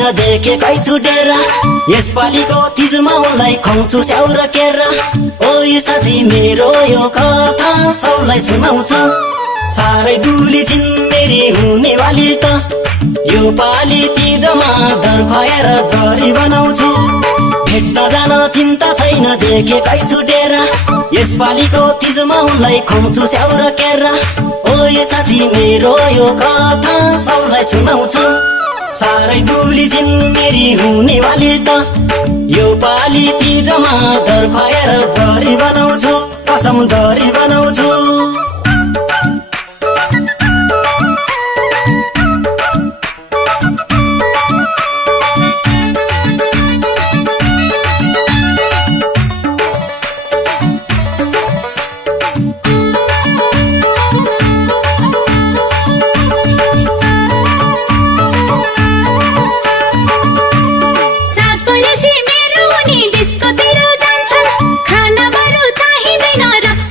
छैन देखेकै छुटेर यसपालिको तीजमा उनलाई खुवाउँछु स्याउ र केरा ओइ साथी मेरो यो कथा सबलाई सुनाउँछु साह्रै दुली छिन् मेरी हुनेवाली त यो पाली तीजमा दर खुवाएर दरी बनाउँछु भेट्न जान चिन्ता छैन देखेकै छुटेर यसपालिको तीजमा उनलाई खुवाउँछु स्याउ र केरा ओइ साथी मेरो यो कथा सबलाई सुनाउँछु साह्रै दुली छिन् मेरी हुनेवाली त यो पाली तीजमा दर खुवाएर दरी बनाउँछु कसम दरी बनाउँछु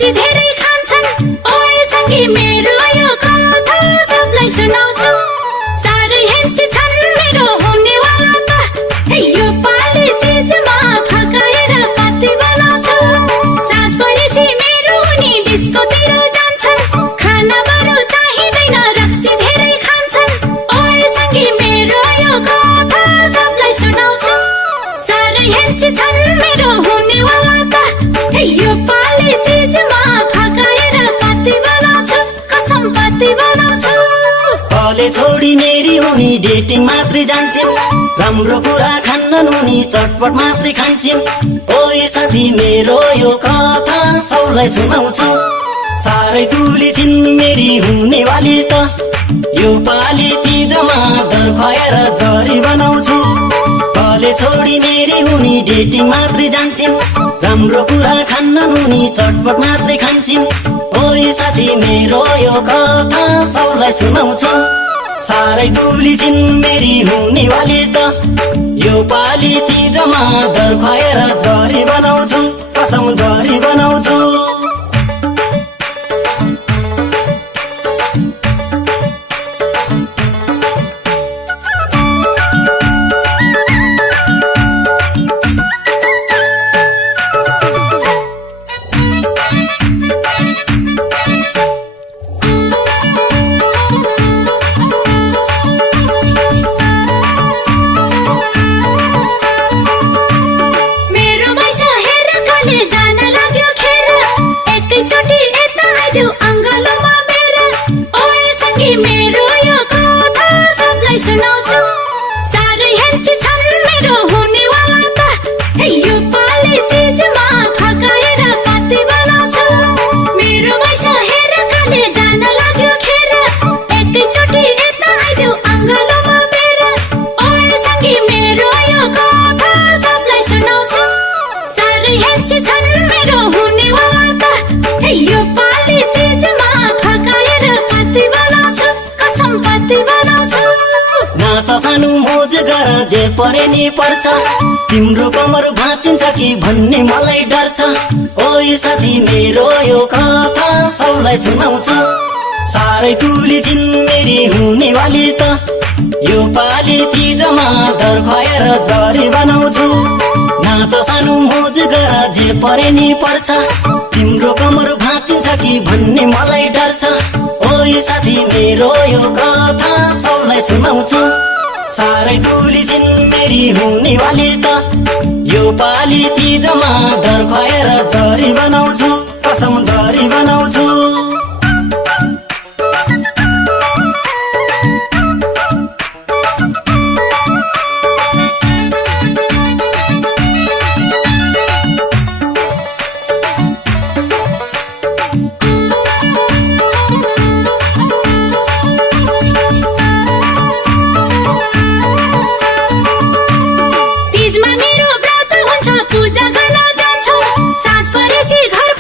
धेरै खान्छन् ओए संगी मेरो यो कथा सबलाई सुनाउँछु साह्रै हेन्सी छन् मेरो हुनेवाला त यो पाली तीजमा फकाएर पाती बनाउँछु साँझ परेपछि मेरो उनी डिस्कोतिर जान्छन् खाना बरु चाहिँदैन रक्सी धेरै खान्छन् ओए संगी मेरो यो कथा सबलाई सुनाउँछु साह्रै हेन्सी छन् मेरो हुनेवाला त यो पाली तीजमा फकाएर पाती बनाउँछु कसम पाती बनाउँछु कलेज छोडी मेरी उनी डेटिङ मात्रै जान्छन् राम्रो कुरा खान्नन् उनी चटपट मात्रै खान्छन् ओइ साथी मेरो यो कथा सबलाई सुनाउँछु साह्रै दुली छिन् मेरी हुनेवाली त यो पाली तीजमा दर खुवाएर दरी बनाउँछु कलेज छोडी मेरी उनी डेटिङ मात्रै जान्छन् राम्रो कुरा खान्नन् उनी चटपट मात्रै खान्छन् ओइ साथी मेरो यो कथा सबलाई सुनाउँछु साह्रै दुली छिन् मेरी हुनेवाली त यो पाली तीजमा दर खुवाएर दरी बनाउँछु कसम दरी बनाउँछु सुनाउँछु साह्रै हेन्सी छन् मेरो हुनेवाला त यो पाली तीजमा फकाएर पाती बनाउँछु मेरो बैस हेर काले जान लाग्यो खेर एकैचोटि यता आइदेऊ अङ्गालोमा बेर ओए संगी मेरो यो कथा सबलाई सुनाउँछु साह्रै हेन्सी छन् मेरो हुनेवाला त यो पाली तीजमा फकाएर पाती बनाउँछु कसम पाती बनाउँछु नाच सानो मोज गर जे परे नि पर्छ तिम्रो कमर भाँचिन्छ कि भन्ने मलाई डर छ ओइ साथी मेरो यो कथा सबलाई सुनाउँछु साह्रै दुली छिन् मेरी हुनेवाली त यो पाली तीजमा दर खुवाएर दरी बनाउँछु नाच सानो मोज गर जे परे नि पर्छ तिम्रो कमर भाँचिन्छ कि भन्ने मलाई डर छ ओइ साथी मेरो यो कथा सबलाई सुनाउँछु साह्रै दुली छिन् मेरी हुनेवाली त यो पाली तीजमा दर खुवाएर दरी बनाउँछु कसम दरी बनाउँछु तीजमा मेरो व्रत हुन्छ पूजा गर्न जान्छु साँझ परेपछि घर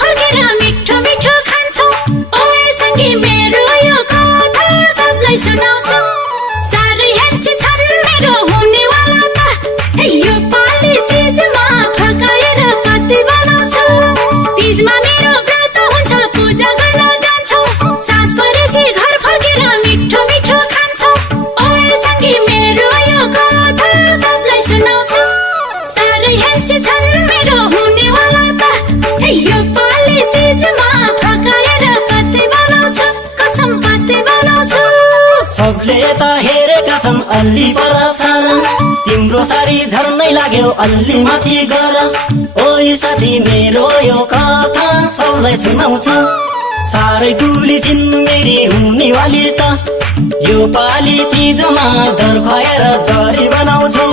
तिजमा फकाएर पत्ते बनाउँछु कसम पत्ते बनाउँछु सबले यता हेरेका छन् अल्ली पर सारा तिम्रो सारी झर्नै लाग्यो अल्ली माथि गर ओइ साथी मेरो यो कथा सबलाई सुनाउँछु सारै दुली छिन् मेरी हुने वाली त यो पाली तिजमा दर खुवाएर दरी बनाउँछु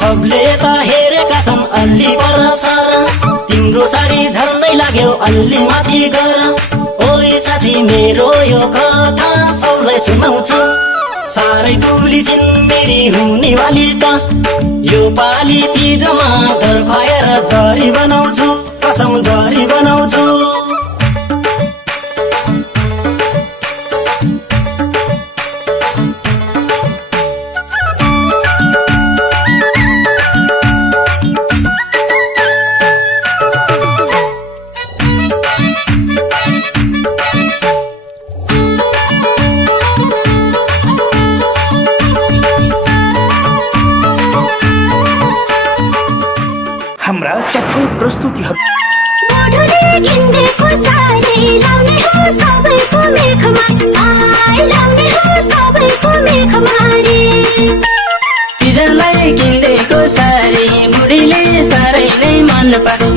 सबले यता हेरेका छन् अल्ली पर सारा तिम्रो सारी झर्नै लाग्यो अल्ली माथि गर ओइ साथी मेरो यो कथा सबलाई सुनाउँछु सारै दुली छिन् मेरी हुने वाली त यो पाली तिजमा दर खुवाएर दरी बनाउँछु कसम दरी बनाउँछु हाम्रा सफल प्रस्तुतिहरू मोढुले घिन्डेको साडी लाउने हो सबैको मेखमा आइ लाउने हो सबैको मेखमा रे तिजलाई किन्देको सारी बुढीले साह्रै नै मन पारे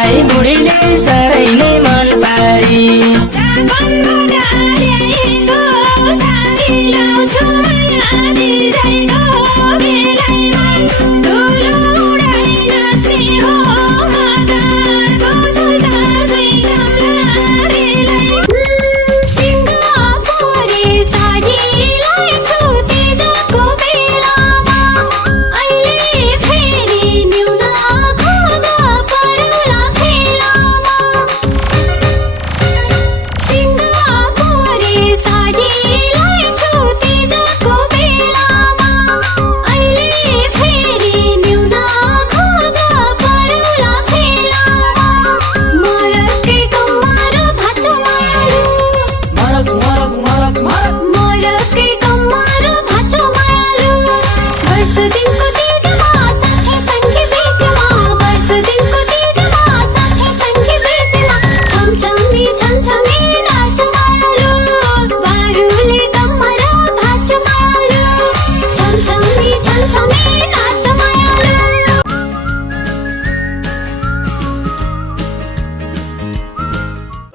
आई बुढीले साह्रै नै मन पारे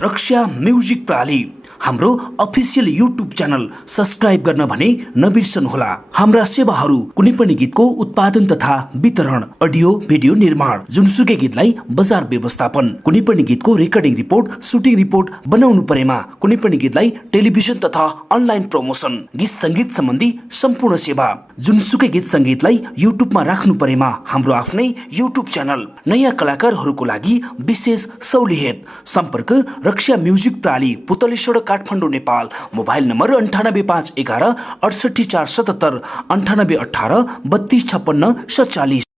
रक्षा म्युजिक प्राली हाम्रो अफिसियल युट्युब च्यानल सब्स्क्राइब गर्न भने नबिर्सनुहोला हाम्रा सेवाहरू कुनै पनि गीतको उत्पादन तथा वितरण अडियो भिडियो निर्माण जुनसुकै गीतलाई बजार व्यवस्थापन कुनै पनि गीतको रेकर्डिङ रिपोर्ट सुटिङ रिपोर्ट बनाउनु परेमा कुनै पनि गीतलाई टेलिभिजन तथा अनलाइन प्रमोसन गीत संगीत सम्बन्धी सम्पूर्ण सेवा जुनसुकै गीत संगीतलाई युट्युबमा राख्नु परेमा हाम्रो आफ्नै युट्युब च्यानल नयाँ कलाकारहरूको लागि विशेष सहुलियत सम्पर्क रक्षा म्युजिक प्राली पुतली काठमाडौँ नेपाल मोबाइल नम्बर 9851 11 68 477 98 18 32 56 47।